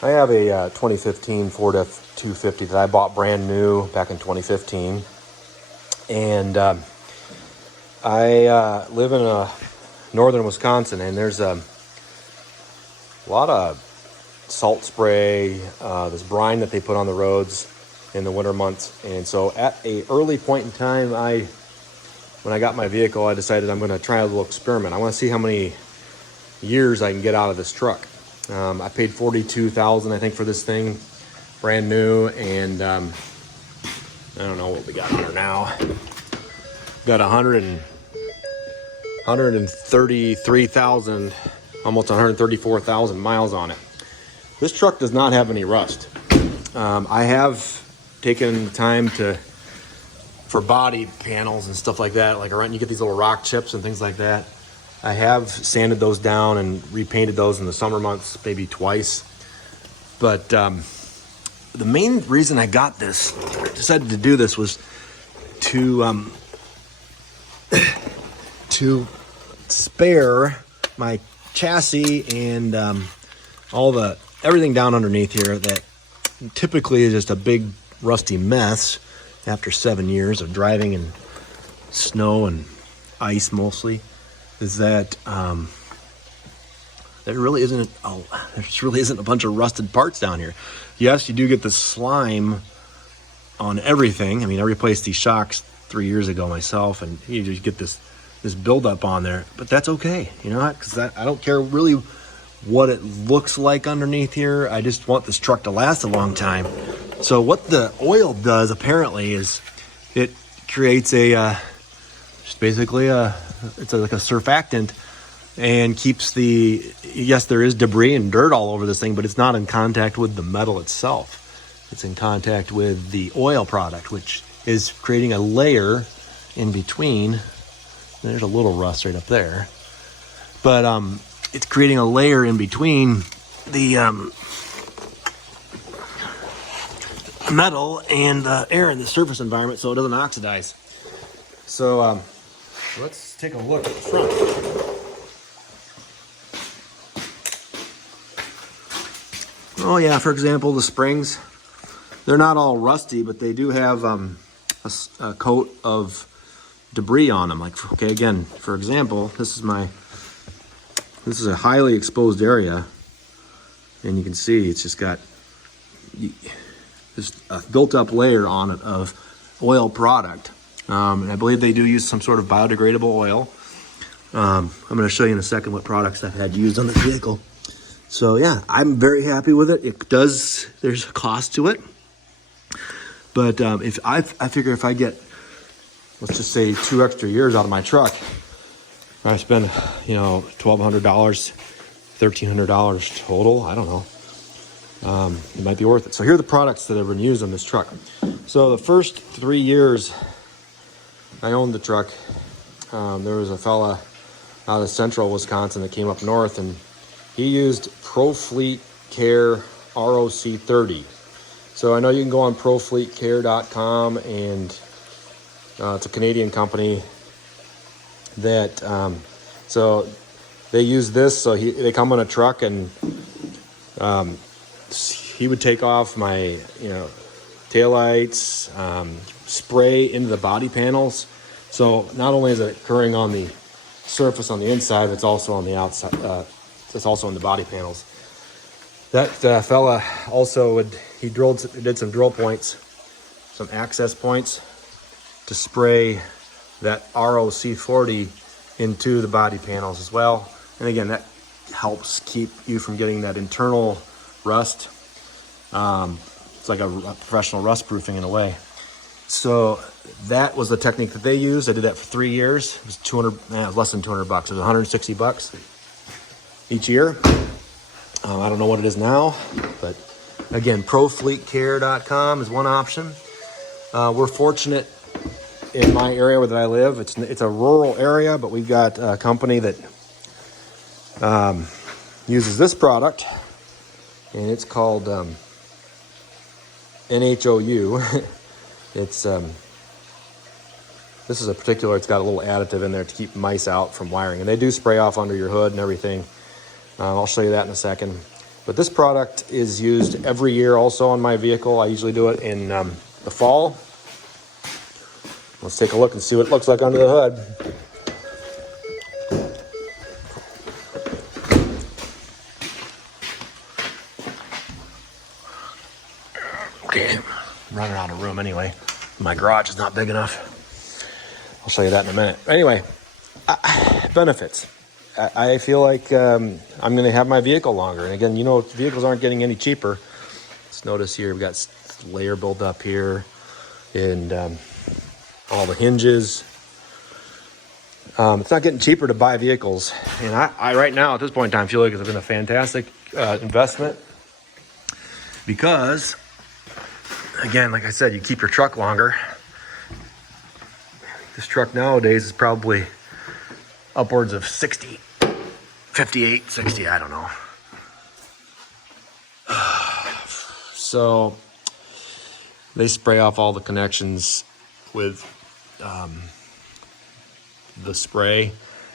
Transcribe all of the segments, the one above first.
I have a 2015 Ford F-250 that I bought brand new back in 2015. And I live in northern Wisconsin, and there's a lot of salt spray, this brine that they put on the roads in the winter months. And so at a early point in time, when I got my vehicle, I decided I'm going to try a little experiment. I want to see how many years I can get out of this truck. I paid $42,000, I think, for this thing, brand new, and I don't know what we got here now. Got 133,000, almost 134,000 miles on it. This truck does not have any rust. I have taken the time for body panels and stuff like that, like around, you get these little rock chips and things like that. I have sanded those down and repainted those in the summer months, maybe twice. But the main reason I decided to do this was to spare my chassis and everything down underneath here that typically is just a big rusty mess after 7 years of driving in snow and ice mostly. Is that there really isn't a bunch of rusted parts down here. Yes, you do get the slime on everything. I mean, I replaced these shocks 3 years ago myself, and you just get this buildup on there. But that's okay, you know, because I don't care really what it looks like underneath here. I just want this truck to last a long time. So what the oil does apparently is it creates just basically it's like a surfactant, and keeps yes, there is debris and dirt all over this thing, but it's not in contact with the metal itself. It's in contact with the oil product, which is creating a layer in between. There's a little rust right up there, but it's creating a layer in between the metal and air in the surface environment, so it doesn't oxidize. So let's take a look at the front. Oh yeah, for example, the springs, they're not all rusty, but they do have a coat of debris on them. Like, okay, again, for example, this is a highly exposed area, and you can see it's just got just a built-up layer on it of oil product. And I believe they do use some sort of biodegradable oil. I'm going to show you in a second what products I've had used on the vehicle. So yeah, I'm very happy with it. There's a cost to it. But if I figure if I get, let's just say 2 extra years out of my truck, I spend, $1,200, $1,300 total, I don't know. It might be worth it. So here are the products that have been used on this truck. So the first 3 years I owned the truck, there was a fella out of central Wisconsin that came up north, and he used ProFleet Care ROC 30. So I know you can go on profleetcare.com, and it's a Canadian company that, so they use this. So they come on a truck, and he would take off my, taillights, spray into the body panels. So not only is it occurring on the surface on the inside, it's also on the outside. It's also in the body panels. That fella also did some drill points, some access points to spray that ROC 40 into the body panels as well. And again, that helps keep you from getting that internal rust. It's like a professional rust proofing in a way. So that was the technique that they used. I did that for 3 years. It was it was less than $200. It was $160 each year. I don't know what it is now, but again, profleetcare.com is one option. We're fortunate in my area where I live. It's a rural area, but we've got a company that uses this product, and it's called NHOU. It's this is a particular, it's got a little additive in there to keep mice out from wiring, and they do spray off under your hood and everything. I'll show you that in a second. But this product is used every year also on my vehicle. I usually do it in the fall. Let's take a look and see what it looks like under the hood. Okay, I'm running out of room anyway. My garage is not big enough. I'll show you that in a minute. Anyway, benefits. I feel like I'm going to have my vehicle longer. And again, you know, vehicles aren't getting any cheaper. Let's notice here, we've got layer build up here and all the hinges. It's not getting cheaper to buy vehicles. And I right now at this point in time feel like it's been a fantastic investment because, again, like I said, you keep your truck longer. This truck nowadays is probably upwards of 60, 58, 60, I don't know. So they spray off all the connections with the spray,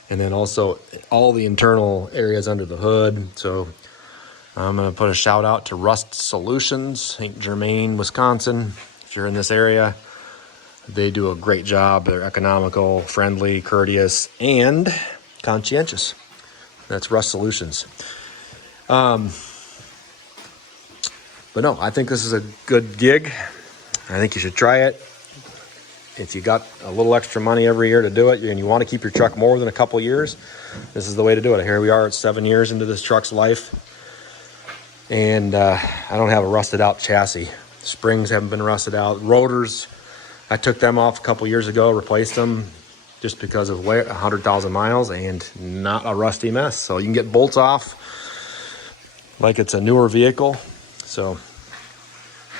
and then also all the internal areas under the hood. So I'm going to put a shout out to Rust Solutions, St. Germain, Wisconsin. If you're in this area, they do a great job. They're economical, friendly, courteous, and conscientious. That's Rust Solutions. But no, I think this is a good gig. I think you should try it. If you got a little extra money every year to do it and you want to keep your truck more than a couple years, this is the way to do it. Here we are at 7 years into this truck's life. And I don't have a rusted out chassis. Springs haven't been rusted out. Rotors, I took them off a couple years ago, replaced them just because of 100,000 miles and not a rusty mess. So you can get bolts off like it's a newer vehicle. So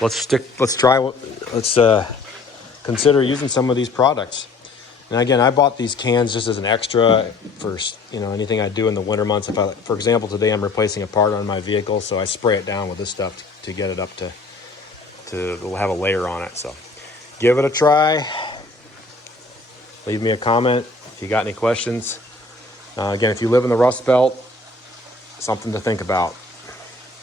let's consider using some of these products. And again, I bought these cans just as an extra for, you know, anything I do in the winter months. If I, for example, today I'm replacing a part on my vehicle, so I spray it down with this stuff to get it up to have a layer on it. So give it a try. Leave me a comment if you got any questions. Again, if you live in the Rust Belt, something to think about.